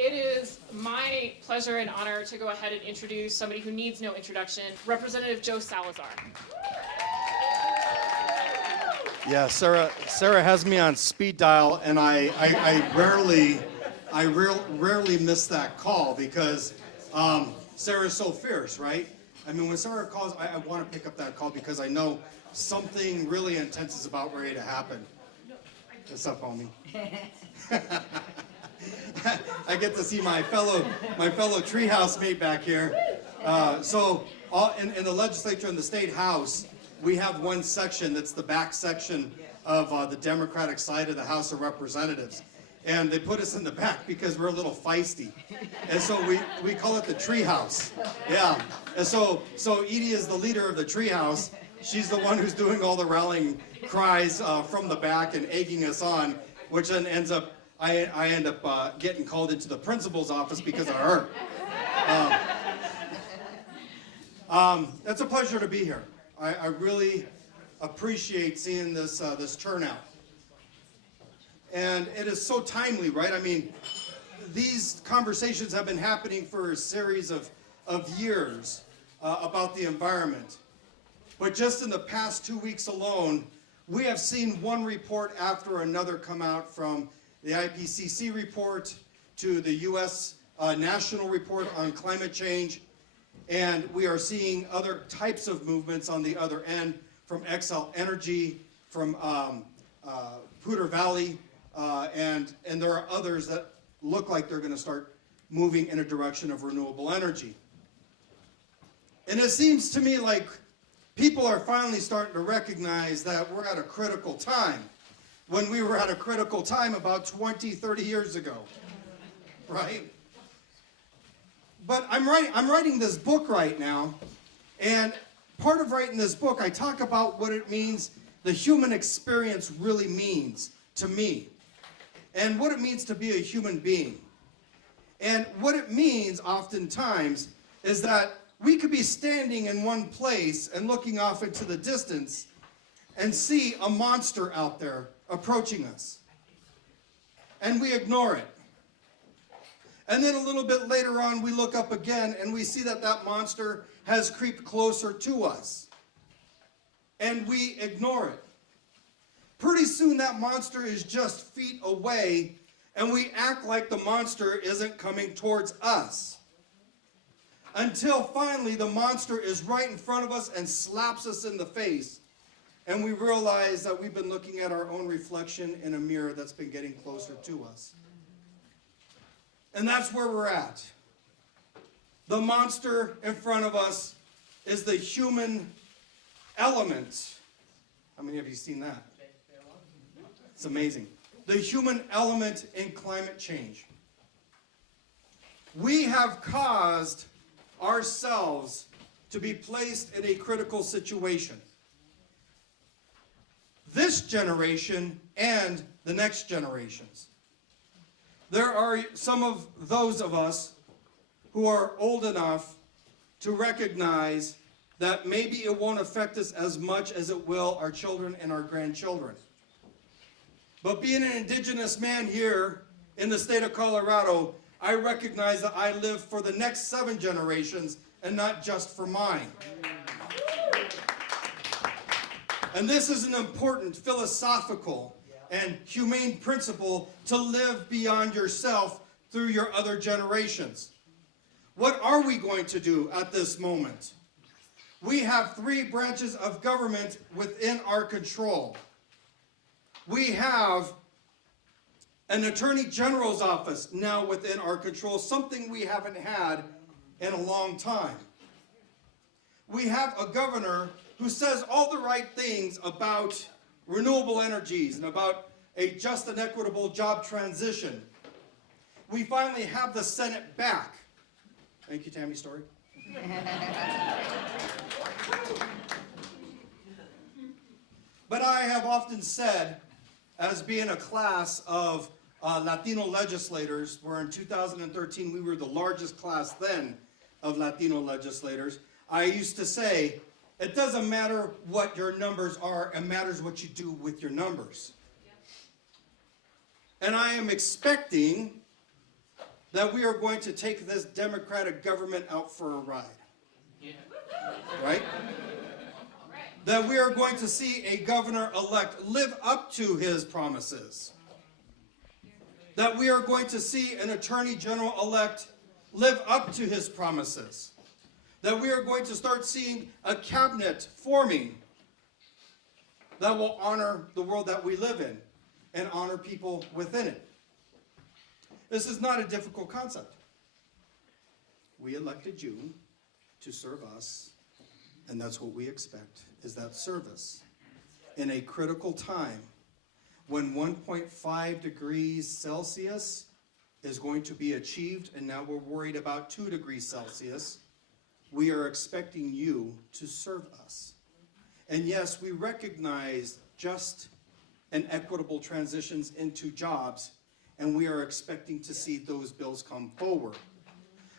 It is my pleasure and honor to go ahead and introduce somebody who needs no introduction, Representative Joe Salazar. Yeah, Sarah has me on speed dial, and I rarely miss that call because Sarah's so fierce, right? I mean, when Sarah calls, I want to pick up that call because I know something really intense is about ready to happen. What's up, homie? I get to see my fellow treehouse mate back here. In the legislature in the state house, we have one section that's the back section of the Democratic side of the House of Representatives. And they put us in the back because we're a little feisty. And so we call it the treehouse. Yeah. And so Edie is the leader of the treehouse. She's the one who's doing all the rallying cries from the back and egging us on, which then ends up, I end up getting called into the principal's office because of her. It's a pleasure to be here. I really appreciate seeing this turnout. And it is so timely, right? I mean, these conversations have been happening for a series of years about the environment. But just in the past 2 weeks alone, we have seen one report after another come out, from the IPCC report to the U.S. National Report on Climate Change. And we are seeing other types of movements on the other end, from Xcel Energy, from Poudre Valley, and there are others that look like they're going to start moving in a direction of renewable energy. And it seems to me like people are finally starting to recognize that we're at a critical time, when we were at a critical time about 20, 30 years ago, right? But I'm writing this book right now, and part of writing this book, I talk about what it means, the human experience really means to me, and what it means to be a human being. And what it means oftentimes is that we could be standing in one place and looking off into the distance and see a monster out there approaching us, and we ignore it. And then a little bit later on, we look up again and we see that that monster has creeped closer to us, and we ignore it. Pretty soon that monster is just feet away, and we act like the monster isn't coming towards us. Until finally the monster is right in front of us and slaps us in the face, and we realize that we've been looking at our own reflection in a mirror that's been getting closer to us. And that's where we're at. The monster in front of us is the human element. How many of you seen that? It's amazing. The human element in climate change. We have caused ourselves to be placed in a critical situation. This generation and the next generations. There are some of those of us who are old enough to recognize that maybe it won't affect us as much as it will our children and our grandchildren. But being an indigenous man here in the state of Colorado, I recognize that I live for the next 7 generations and not just for mine. And this is an important philosophical and humane principle to live beyond yourself through your other generations. What are we going to do at this moment? We have 3 branches of government within our control. We have an Attorney General's office now within our control, something we haven't had in a long time. We have a governor who says all the right things about renewable energies and about a just and equitable job transition. We finally have the Senate back. Thank you, Tammy Story. But I have often said, as being a class of Latino legislators, where in 2013 we were the largest class then of Latino legislators, I used to say, it doesn't matter what your numbers are, it matters what you do with your numbers. And I am expecting that we are going to take this Democratic government out for a ride. Right? That we are going to see a governor-elect live up to his promises. That we are going to see an attorney general-elect live up to his promises. That we are going to start seeing a cabinet forming that will honor the world that we live in and honor people within it. This is not a difficult concept. We elected you to serve us, and that's what we expect, is that service. In a critical time, when 1.5 degrees Celsius is going to be achieved, and now we're worried about 2 degrees Celsius, we are expecting you to serve us. And yes, we recognize just and equitable transitions into jobs, and we are expecting to see those bills come forward.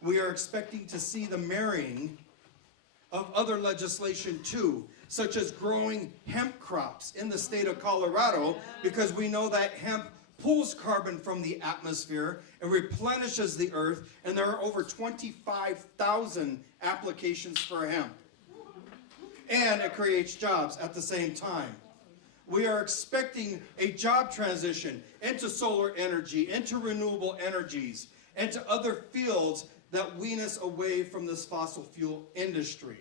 We are expecting to see the marrying of other legislation too, such as growing hemp crops in the state of Colorado, because we know that hemp pulls carbon from the atmosphere and replenishes the earth, and there are over 25,000 applications for hemp. And it creates jobs at the same time. We are expecting a job transition into solar energy, into renewable energies, and to other fields that wean us away from this fossil fuel industry.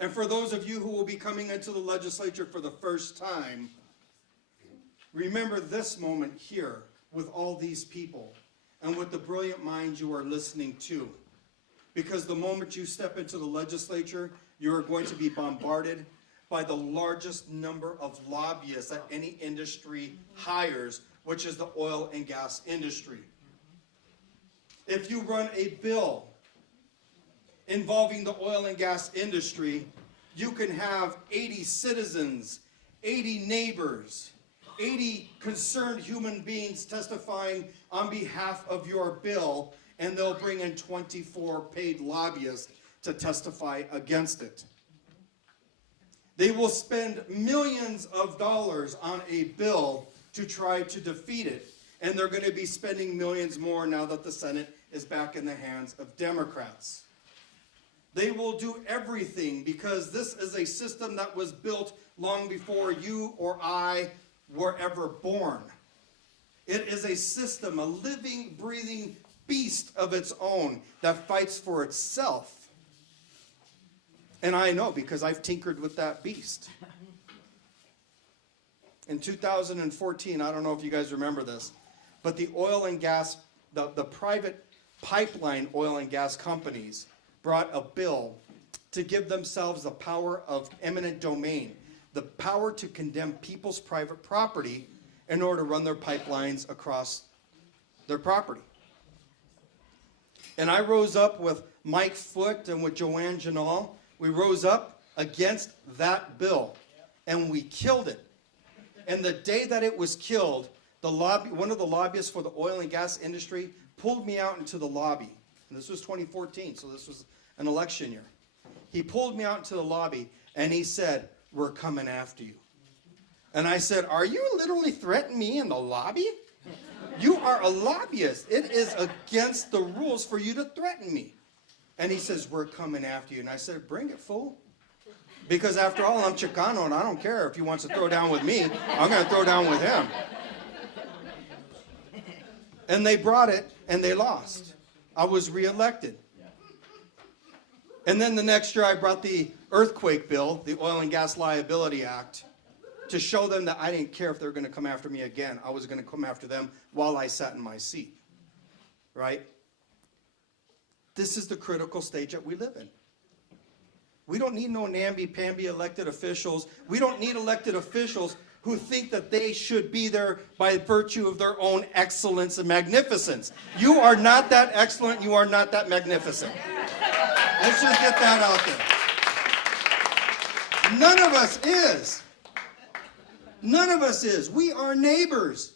And for those of you who will be coming into the legislature for the first time, remember this moment here with all these people and with the brilliant minds you are listening to. Because the moment you step into the legislature, you are going to be bombarded by the largest number of lobbyists that any industry hires, which is the oil and gas industry. If you run a bill involving the oil and gas industry, you can have 80 citizens, 80 neighbors, 80 concerned human beings testifying on behalf of your bill, and they'll bring in 24 paid lobbyists to testify against it. They will spend millions of dollars on a bill to try to defeat it, and they're going to be spending millions more now that the Senate is back in the hands of Democrats. They will do everything because this is a system that was built long before you or I were ever born. It is a system, a living, breathing beast of its own that fights for itself. And I know because I've tinkered with that beast. In 2014, I don't know if you guys remember this, but the oil and gas, the private pipeline oil and gas companies brought a bill to give themselves the power of eminent domain, the power to condemn people's private property in order to run their pipelines across their property. And I rose up with Mike Foote and with Joanne Janal. We rose up against that bill, and we killed it. And the day that it was killed, one of the lobbyists for the oil and gas industry pulled me out into the lobby. And this was 2014, so this was an election year. He pulled me out into the lobby, and he said, "We're coming after you." And I said, "Are you literally threatening me in the lobby? You are a lobbyist. It is against the rules for you to threaten me." And he says, "We're coming after you." And I said, "Bring it, fool. Because after all, I'm Chicano, and I don't care if he wants to throw down with me. I'm going to throw down with him." And they brought it, and they lost. I was reelected. And then the next year, I brought the earthquake bill, the Oil and Gas Liability Act, to show them that I didn't care if they were going to come after me again. I was going to come after them while I sat in my seat. Right? This is the critical stage that we live in. We don't need no namby-pamby elected officials. We don't need elected officials who think that they should be there by virtue of their own excellence and magnificence. You are not that excellent. You are not that magnificent. Let's just get that out there. None of us is. None of us is. We are neighbors.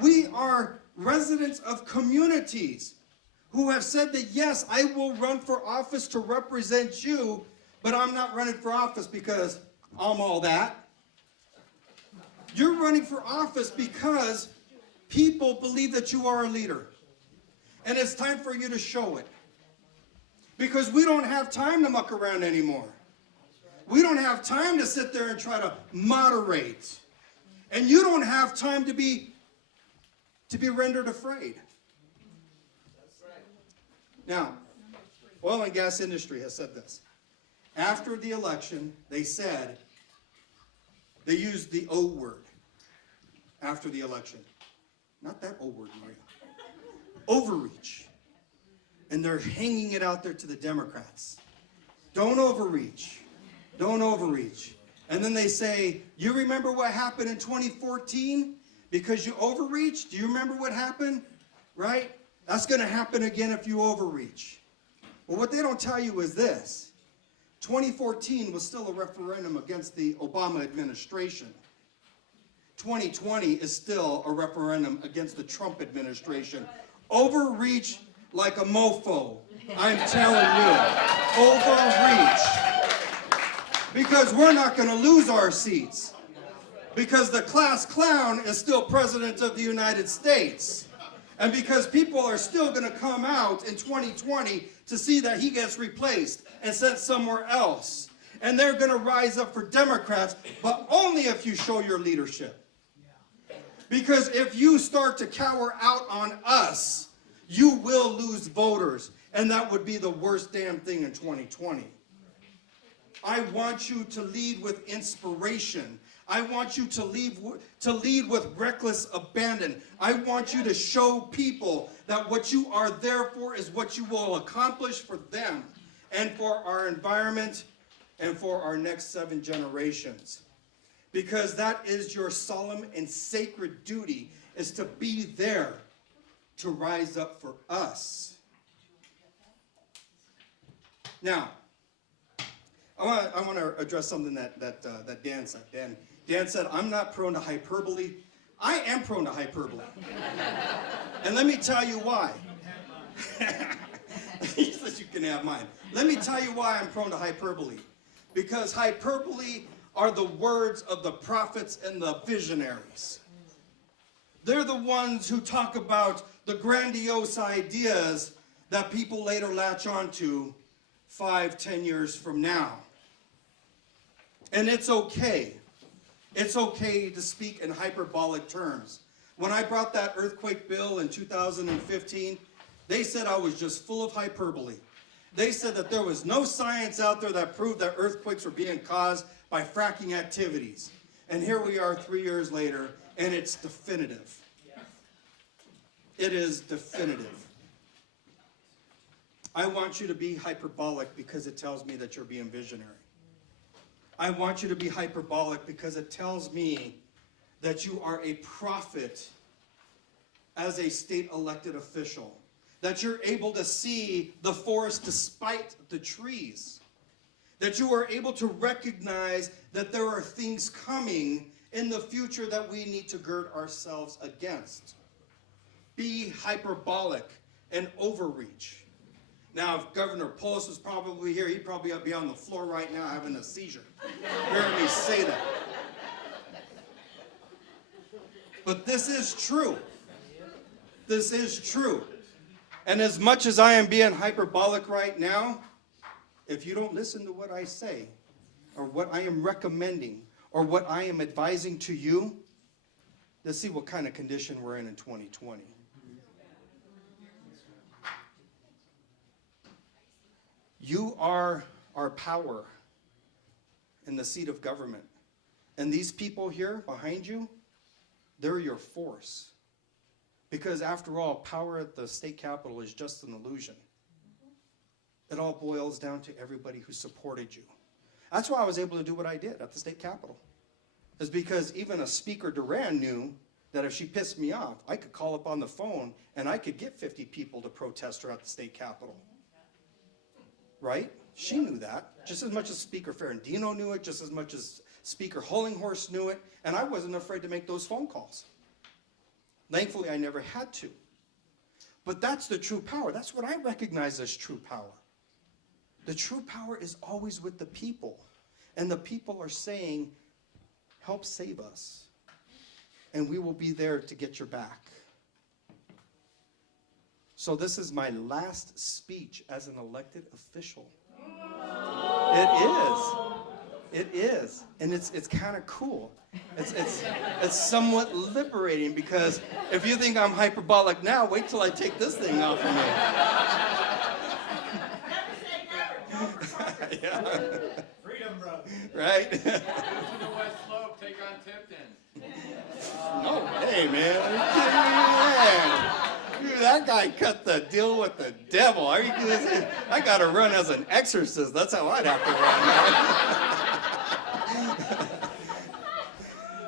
We are residents of communities who have said that, yes, I will run for office to represent you, but I'm not running for office because I'm all that. You're running for office because people believe that you are a leader. And it's time for you to show it. Because we don't have time to muck around anymore. We don't have time to sit there and try to moderate. And you don't have time to be rendered afraid. Now, oil and gas industry has said this. After the election, they said, they used the O word after the election. Not that O word, Maria. Overreach. And they're hanging it out there to the Democrats. Don't overreach. Don't overreach. And then they say, you remember what happened in 2014? Because you overreached? Do you remember what happened? Right? That's going to happen again if you overreach. Well, what they don't tell you is this. 2014 was still a referendum against the Obama administration. 2020 is still a referendum against the Trump administration. Overreach like a mofo. I'm telling you. Overreach. Because we're not going to lose our seats. Because the class clown is still president of the United States. And because people are still going to come out in 2020 to see that he gets replaced and sent somewhere else. And they're going to rise up for Democrats, but only if you show your leadership. Because if you start to cower out on us, you will lose voters. And that would be the worst damn thing in 2020. I want you to lead with inspiration. I want you to lead with reckless abandon. I want you to show people that what you are there for is what you will accomplish for them and for our environment and for our next 7 generations. Because that is your solemn and sacred duty, is to be there to rise up for us. Now, I want to address something that Dan said. Dan said, I'm not prone to hyperbole. I am prone to hyperbole. And let me tell you why. He says you can have mine. Let me tell you why I'm prone to hyperbole. Because hyperbole are the words of the prophets and the visionaries. They're the ones who talk about the grandiose ideas that people later latch onto 5-10 years from now. And it's okay. It's okay to speak in hyperbolic terms. When I brought that earthquake bill in 2015, they said I was just full of hyperbole. They said that there was no science out there that proved that earthquakes were being caused by fracking activities. And here we are 3 years later, and it's definitive. It is definitive. I want you to be hyperbolic because it tells me that you're being visionary. I want you to be hyperbolic because it tells me that you are a prophet as a state elected official. That you're able to see the forest despite the trees. That you are able to recognize that there are things coming in the future that we need to gird ourselves against. Be hyperbolic and overreach. Now, if Governor Polis was probably here, he'd probably be on the floor right now having a seizure. Hearing me say that. But this is true. This is true. And as much as I am being hyperbolic right now, if you don't listen to what I say, or what I am recommending, or what I am advising to you, let's see what kind of condition we're in 2020. You are our power in the seat of government. And these people here behind you, they're your force. Because after all, power at the state capitol is just an illusion. It all boils down to everybody who supported you. That's why I was able to do what I did at the state capitol. Is because even a Speaker Duran knew that if she pissed me off, I could call up on the phone and I could get 50 people to protest her at the state capitol. Right? She knew that. Just as much as Speaker Ferrandino knew it, just as much as Speaker Hollinghorst knew it, and I wasn't afraid to make those phone calls. Thankfully, I never had to. But that's the true power. That's what I recognize as true power. The true power is always with the people. And the people are saying, help save us. And we will be there to get your back. So this is my last speech as an elected official. It is. It is. And it's kind of cool. It's somewhat liberating, because if you think I'm hyperbolic now, wait till I take this thing off of me. Yeah. Freedom, brother. Right? To the West Slope, take on Tipton. No way, man. Are you kidding me? Man. Dude, that guy cut the deal with the devil. Are you kidding? I got to run as an exorcist. That's how I'd have to run.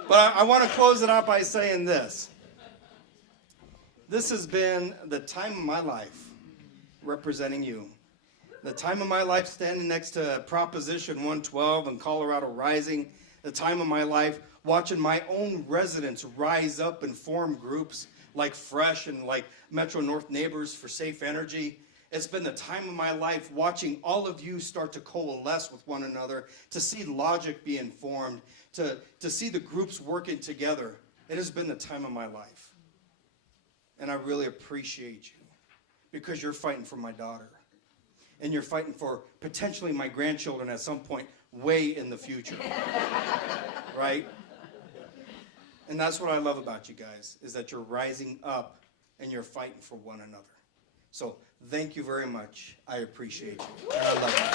But I want to close it out by saying this. This has been the time of my life representing you. The time of my life standing next to Proposition 112 and Colorado Rising. The time of my life watching my own residents rise up and form groups like Fresh and like Metro North Neighbors for Safe Energy. It's been the time of my life watching all of you start to coalesce with one another, to see logic being formed, to see the groups working together. It has been the time of my life. And I really appreciate you, because you're fighting for my daughter. And you're fighting for potentially my grandchildren at some point way in the future. Right? And that's what I love about you guys, is that you're rising up and you're fighting for one another. So thank you very much. I appreciate you. And I love you.